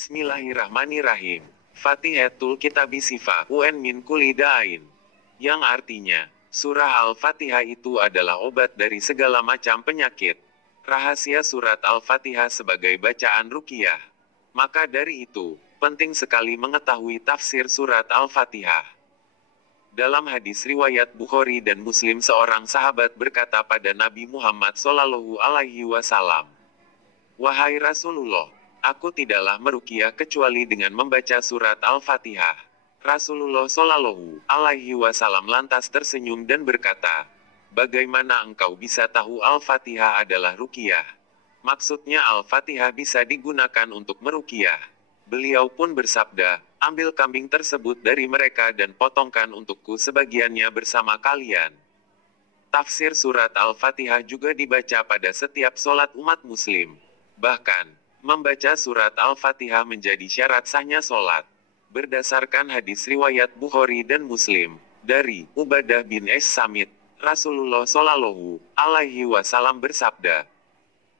Bismillahirrahmanirrahim. Fatihatul Kitabi Sifa UN min kulli da'in. Yang artinya, surah Al-Fatihah itu adalah obat dari segala macam penyakit. Rahasia surat Al-Fatihah sebagai bacaan ruqyah. Maka dari itu, penting sekali mengetahui tafsir surat Al-Fatihah. Dalam hadis riwayat Bukhari dan Muslim, seorang sahabat berkata pada Nabi Muhammad SAW, "Wahai Rasulullah, aku tidaklah meruqyah kecuali dengan membaca surat Al-Fatihah." Rasulullah SAW lantas tersenyum dan berkata, "Bagaimana engkau bisa tahu Al-Fatihah adalah ruqyah?" Maksudnya Al-Fatihah bisa digunakan untuk meruqyah. Beliau pun bersabda, "Ambil kambing tersebut dari mereka dan potongkan untukku sebagiannya bersama kalian." Tafsir surat Al-Fatihah juga dibaca pada setiap sholat umat muslim. Bahkan, membaca surat Al-Fatihah menjadi syarat sahnya sholat. Berdasarkan hadis riwayat Bukhari dan Muslim, dari Ubadah bin As-Samit, Rasulullah SAW bersabda,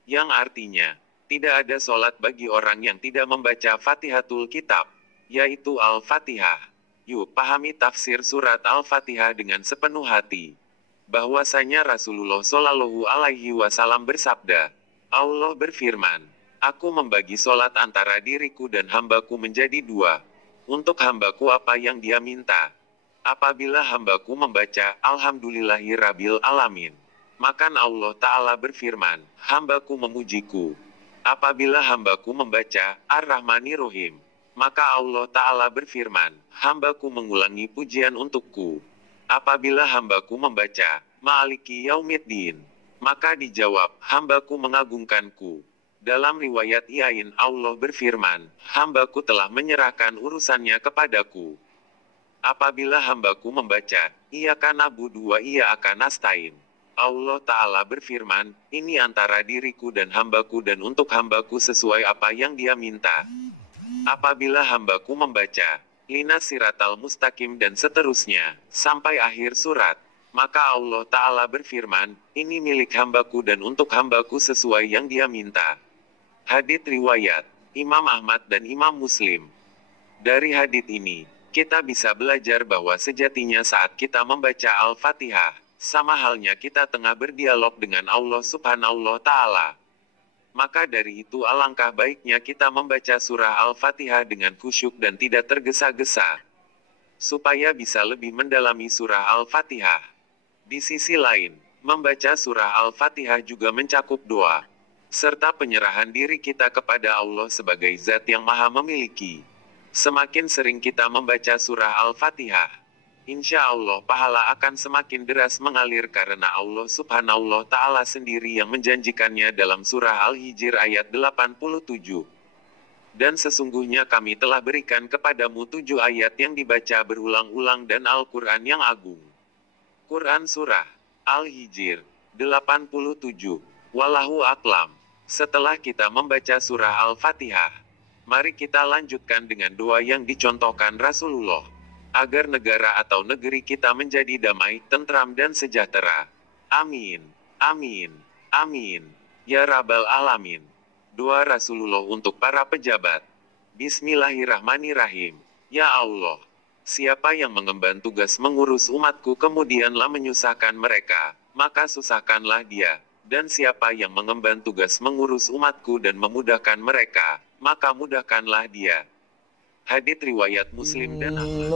yang artinya, tidak ada sholat bagi orang yang tidak membaca Fatihatul Kitab, yaitu Al-Fatihah. Yuk pahami tafsir surat Al-Fatihah dengan sepenuh hati. Bahwasanya Rasulullah SAW bersabda, Allah berfirman, "Aku membagi sholat antara diriku dan hambaku menjadi dua. Untuk hambaku apa yang dia minta. Apabila hambaku membaca Alhamdulillahirabbil alamin, maka Allah Ta'ala berfirman, hambaku memujiku. Apabila hambaku membaca Ar-Rahmanir-Rahim, maka Allah Ta'ala berfirman, hambaku mengulangi pujian untukku. Apabila hambaku membaca Maliki Yaumiddin, maka dijawab, hambaku mengagungkanku. Dalam riwayat Yain, Allah berfirman, hambaku telah menyerahkan urusannya kepadaku. Apabila hambaku membaca Iyyaka na'budu wa iyyaka nasta'in, Allah Ta'ala berfirman, ini antara diriku dan hambaku dan untuk hambaku sesuai apa yang dia minta. Apabila hambaku membaca Lina siratal mustaqim dan seterusnya, sampai akhir surat, maka Allah Ta'ala berfirman, ini milik hambaku dan untuk hambaku sesuai yang dia minta. Hadits riwayat Imam Ahmad dan Imam Muslim. Dari hadits ini, kita bisa belajar bahwa sejatinya saat kita membaca Al-Fatihah, sama halnya kita tengah berdialog dengan Allah Subhanahu wa Ta'ala. Maka dari itu alangkah baiknya kita membaca surah Al-Fatihah dengan khusyuk dan tidak tergesa-gesa, supaya bisa lebih mendalami surah Al-Fatihah. Di sisi lain, membaca surah Al-Fatihah juga mencakup doa, serta penyerahan diri kita kepada Allah sebagai zat yang maha memiliki. Semakin sering kita membaca surah Al-Fatihah, insya Allah pahala akan semakin deras mengalir karena Allah Subhanahu wa Ta'ala sendiri yang menjanjikannya dalam surah Al-Hijr ayat 87. Dan sesungguhnya kami telah berikan kepadamu 7 ayat yang dibaca berulang-ulang dan Al-Quran yang agung. Quran Surah Al-Hijr 87. Wallahu a'lam. Setelah kita membaca surah Al-Fatihah, mari kita lanjutkan dengan doa yang dicontohkan Rasulullah, agar negara atau negeri kita menjadi damai, tentram dan sejahtera. Amin. Amin. Amin. Ya Rabbal Alamin. Doa Rasulullah untuk para pejabat. Bismillahirrahmanirrahim. Ya Allah, siapa yang mengemban tugas mengurus umatku kemudianlah menyusahkan mereka, maka susahkanlah dia. Dan siapa yang mengemban tugas mengurus umatku dan memudahkan mereka, maka mudahkanlah dia. Hadits riwayat Muslim dan Ahmad.